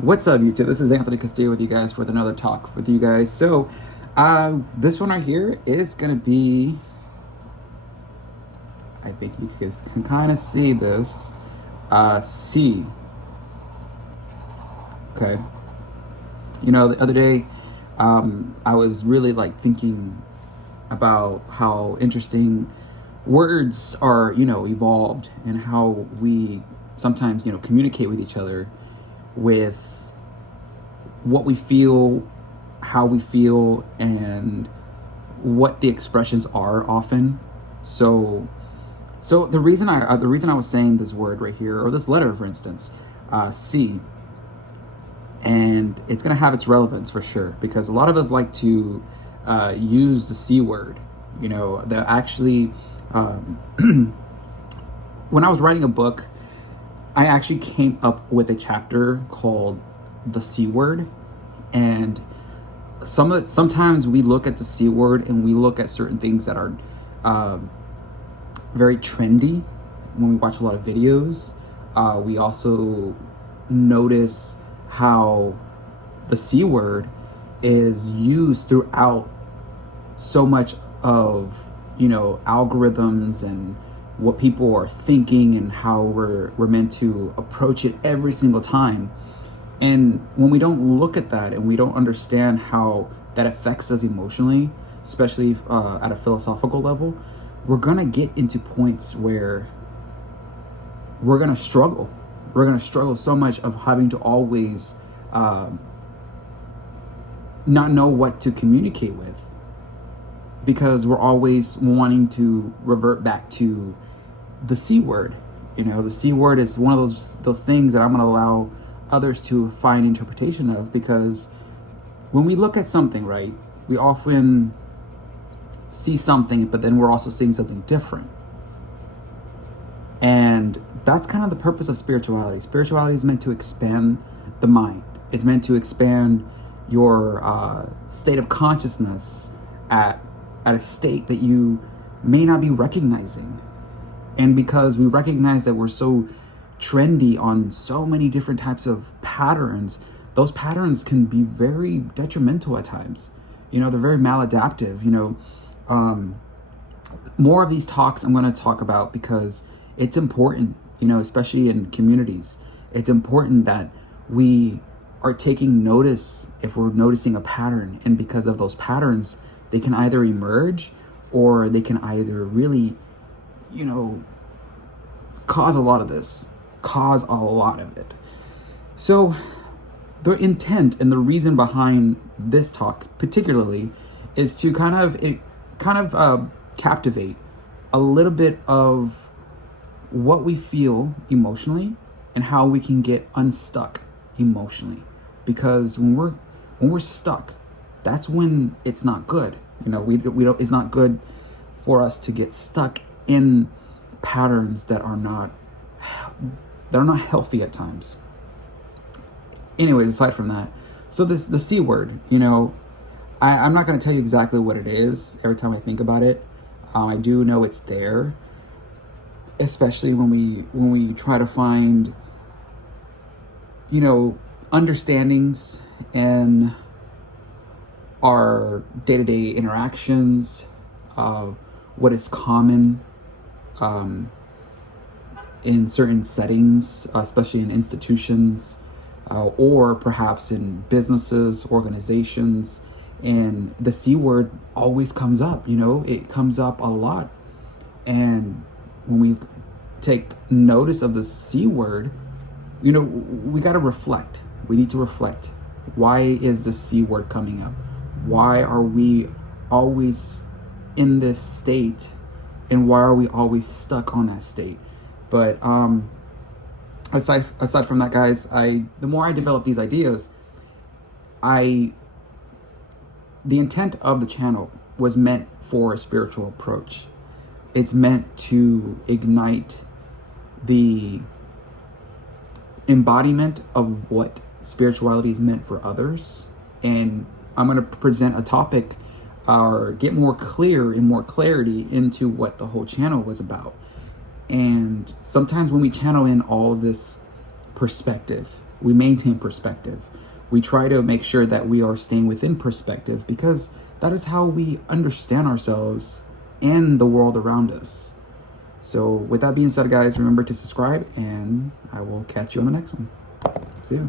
What's up, YouTube? This is Anthony Castillo with you guys for another talk with you guys. This one right here is gonna be, I think you guys can kind of see this, C. Okay. You know, the other day, I was really like thinking about how interesting words are, evolved, and how we sometimes, communicate with each other with what we feel, how we feel, and what the expressions are often. So the reason I was saying this word right here, or this letter, for instance, C, and it's gonna have its relevance for sure, because a lot of us like to use the C word. That actually, when I was writing a book, I actually came up with a chapter called the C word. And sometimes we look at the C word and we look at certain things that are very trendy when we watch a lot of videos. We also notice how the C word is used throughout so much of, algorithms and what people are thinking, and how we're meant to approach it every single time. And when we don't look at that and we don't understand how that affects us emotionally, especially at a philosophical level, we're gonna get into points where we're gonna struggle. We're gonna struggle so much of having to always not know what to communicate with, because we're always wanting to revert back to the C word. The C word is one of those things that I'm going to allow others to find interpretation of, because when we look at something, right, we often see something, but then we're also seeing something different. And that's kind of the purpose of spirituality. Spirituality is meant to expand the mind. It's meant to expand your state of consciousness at a state that you may not be recognizing. And because we recognize that we're so trendy on so many different types of patterns, those patterns can be very detrimental at times. They're very maladaptive. More of these talks I'm going to talk about, because it's important, especially in communities. It's important that we are taking notice if we're noticing a pattern. And because of those patterns, they can either emerge, or they can either really, cause a lot of it. So the intent and the reason behind this talk particularly is to kind of captivate a little bit of what we feel emotionally and how we can get unstuck emotionally. Because when we're stuck, that's when it's not good. We don't. It's not good for us to get stuck in patterns that are not healthy at times. Anyways, aside from that, so the C word, I'm not going to tell you exactly what it is every time I think about it. I do know it's there, especially when we try to find, understandings and our day-to-day interactions, what is common in certain settings, especially in institutions, or perhaps in businesses, organizations. And the C word always comes up. It comes up a lot. And when we take notice of the C word, we got to reflect. We need to reflect. Why is the C word coming up? Why are we always in this state, and why are we always stuck on that state? But aside from that, guys, the more I develop these ideas, the intent of the channel was meant for a spiritual approach. It's meant to ignite the embodiment of what spirituality is meant for others. And I'm going to present a topic, or get more clear and more clarity into what the whole channel was about. And sometimes when we channel in all of this perspective, we maintain perspective. We try to make sure that we are staying within perspective because that is how we understand ourselves and the world around us. So with that being said, guys, remember to subscribe, and I will catch you on the next one. See you.